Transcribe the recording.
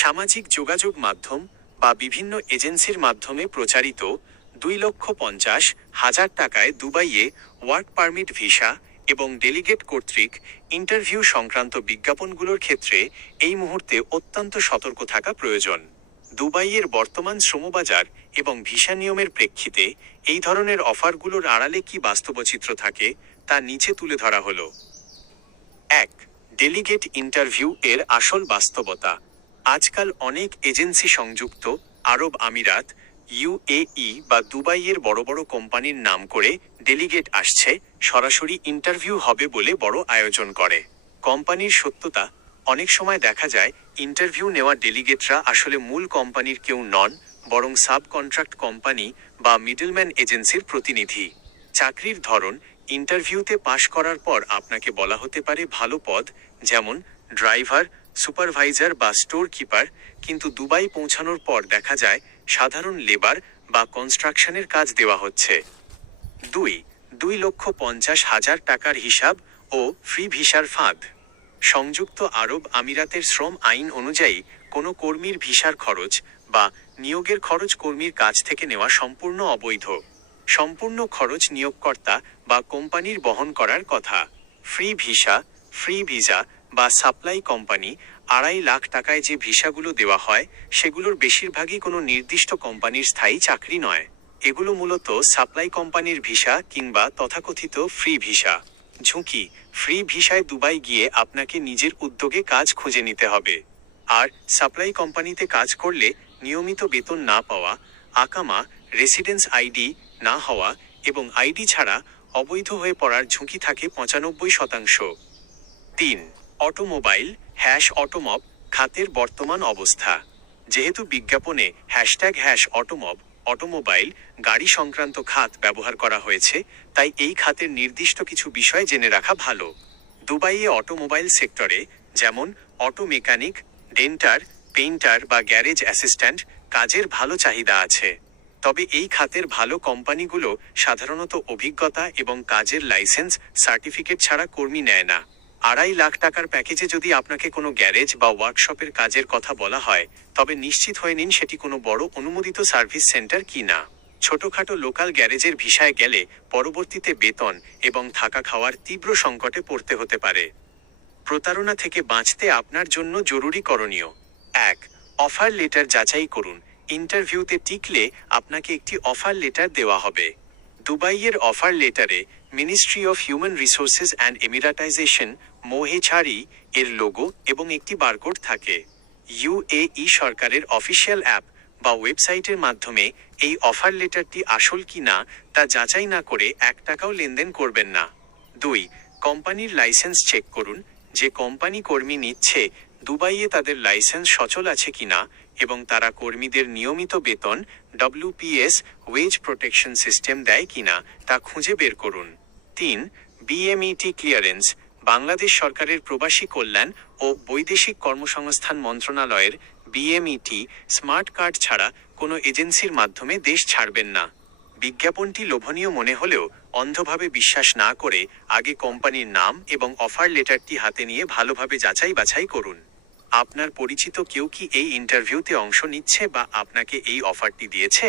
সামাজিক যোগাযোগ মাধ্যম বা বিভিন্ন এজেন্সির মাধ্যমে প্রচারিত 2,50,000 টাকায় দুবাইয়ে ওয়ার্ক পারমিট ভিসা এবং ডেলিগেট কর্তৃক ইন্টারভিউ সংক্রান্ত বিজ্ঞাপনগুলোর ক্ষেত্রে এই মুহূর্তে অত্যন্ত সতর্ক থাকা প্রয়োজন। দুবাইয়ের বর্তমান শ্রমবাজার এবং ভিসা নিয়মের প্রেক্ষিতে এই ধরনের অফারগুলোর আড়ালে কি বাস্তবচিত্র থাকে তা নিচে তুলে ধরা হলো। 1. ডেলিগেট ইন্টারভিউ এর আসল বাস্তবতা। আজকাল অনেক এজেন্সি সংযুক্ত আরব আমিরাত, ইউএই বা দুবাইয়ের বড় বড় কোম্পানির নাম করে ডেলিগেট আসছে, সরাসরি ইন্টারভিউ হবে বলে বড় আয়োজন করে। কোম্পানির সত্যতা, অনেক সময় দেখা যায় ইন্টারভিউ নেওয়া ডেলিগেটরা আসলে মূল কোম্পানির কেউ নন, বরং সাব কন্ট্রাক্ট কোম্পানি বা মিডলম্যান এজেন্সির প্রতিনিধি। চাকরির ধরন, ইন্টারভিউতে পাশ করার পর আপনাকে বলা হতে পারে ভালো পদ, যেমন ড্রাইভার, সুপারভাইজার বা স্টোর কিপার, কিন্তু দুবাই পৌঁছানোর পর দেখা যায় সাধারণ লেবার বা কনস্ট্রাকশনের কাজ দেওয়া হচ্ছে। 2,50,000 টাকার হিসাব ও ফ্রি ভিসার ফাঁদ। সংযুক্ত আরব আমিরাতের শ্রম আইন অনুযায়ী কোনো কর্মীর ভিসার খরচ বা নিয়োগের খরচ কর্মীর কাছ থেকে নেওয়া সম্পূর্ণ অবৈধ। সম্পূর্ণ খরচ নিয়োগকর্তা বা কোম্পানির বহন করার কথা। ফ্রি ভিসা, ফ্রি ভিসা বা সাপ্লাই কোম্পানি 2.5 লাখ টাকায় যে ভিসাগুলো দেওয়া হয় সেগুলোর বেশিরভাগই কোনো নির্দিষ্ট কোম্পানির স্থায়ী চাকরি নয়। এগুলো মূলত সাপ্লাই কোম্পানির ভিসা কিংবা তথাকথিত ফ্রি ভিসা। ঝুঁকি, ফ্রি ভিসায় দুবাই গিয়ে আপনাকে নিজের উদ্যোগে কাজ খুঁজে নিতে হবে। আর সাপ্লাই কোম্পানিতে কাজ করলে নিয়মিত বেতন না পাওয়া, আকামা, রেসিডেন্স আইডি না হওয়া এবং আইডি ছাড়া অবৈধ হয়ে পড়ার ঝুঁকি থাকে 95%। 3. অটোমোবাইল #অটোমব খাতের বর্তমান অবস্থা। যেহেতু বিজ্ঞাপনে #অটোমব অটোমোবাইল গাড়ি সংক্রান্ত খাত ব্যবহার করা হয়েছে, তাই এই খাতের নির্দিষ্ট কিছু বিষয় জেনে রাখা ভালো। দুবাইয়ে অটোমোবাইল সেক্টরে যেমন অটো মেকানিক, ডেন্টার, পেইন্টার বা গ্যারেজ অ্যাসিস্ট্যান্ট কাজের ভালো চাহিদা আছে। তবে এই খাতের ভালো কোম্পানিগুলো সাধারণত অভিজ্ঞতা এবং কাজের লাইসেন্স সার্টিফিকেট ছাড়া কর্মী নেয় না। 2.5 লাখ টাকার প্যাকেজে যদি আপনাকে কোনো গ্যারেজ বা ওয়ার্কশপের কাজের কথা বলা হয়, তবে নিশ্চিত হয়ে নিন সেটি কোনো বড় অনুমোদিত সার্ভিস সেন্টার কি না। ছোটখাটো লোকাল গ্যারেজের ভিসায় গেলে পরবর্তীতে বেতন এবং থাকা খাওয়ার তীব্র সংকটে পড়তে হতে পারে। প্রতারণা থেকে বাঁচতে আপনার জন্য জরুরি করণীয়। 1. অফার লেটার যাচাই করুন। ইন্টারভিউতে টিকলে আপনাকে একটি অফার লেটার দেওয়া হবে। দুবাইয়ের অফার লেটারে Ministry of Human Resources and Emiratisation মোহেছারি এর লোগো এবং একটি বারকোড থাকে। ইউএই সরকারের অফিসিয়াল অ্যাপ বা ওয়েবসাইটের মাধ্যমে এই অফার লেটারটি আসল কি না তা যাচাই না করে 1 টাকাও লেনদেন করবেন না। 2. কোম্পানির লাইসেন্স চেক করুন। যে কোম্পানি কর্মী নিচ্ছে দুবাইয়ে তাদের লাইসেন্স সচল আছে কিনা এবং তারা কর্মীদের নিয়মিত বেতন WPS ওয়েজ প্রোটেকশন সিস্টেম দেয় কিনা তা খুঁজে বের করুন। 3. BMET clearance. বাংলাদেশ সরকারের প্রবাসী কল্যাণ ও বৈদেশিক কর্মসংস্থান মন্ত্রণালয়ের BMET স্মার্ট কার্ড ছাড়া কোনো এজেন্সির মাধ্যমে দেশ ছাড়বেন না। বিজ্ঞাপনটি লোভনীয় মনে হলেও অন্ধভাবে বিশ্বাস না করে আগে কোম্পানির নাম এবং অফার লেটারটি হাতে নিয়ে ভালোভাবে যাচাই বাছাই করুন। আপনার পরিচিত কেউ কি এই ইন্টারভিউতে অংশ নিচ্ছে বা আপনাকে এই অফারটি দিয়েছে?